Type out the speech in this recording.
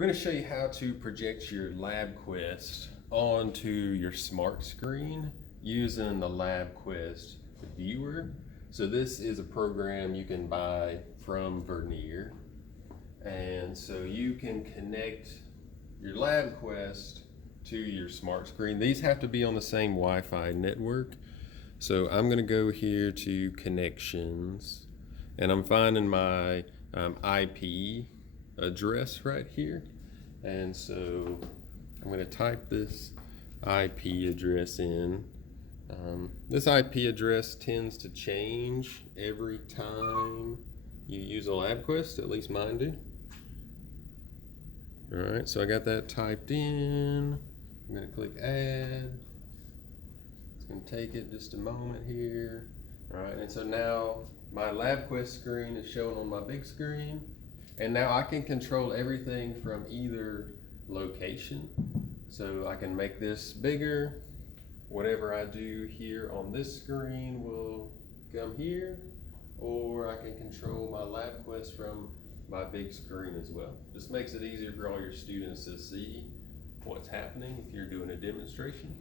We're going to show you how to project your LabQuest onto your smart screen using the LabQuest viewer. So this is a program you can buy from Vernier. And so you can connect your LabQuest to your smart screen. These have to be on the same Wi-Fi network. So I'm going to go here to connections, and I'm finding my IP address right here. And so I'm going to type this IP address in. This IP address tends to change every time you use a LabQuest, at least mine do. All right, so I got that typed in. I'm going to click add. It's going to take it just a moment here. All right, and so now my LabQuest screen is showing on my big screen. And now I can control everything from either location. So I can make this bigger. Whatever I do here on this screen will come here, or I can control my LabQuest from my big screen as well. Just makes it easier for all your students to see what's happening if you're doing a demonstration.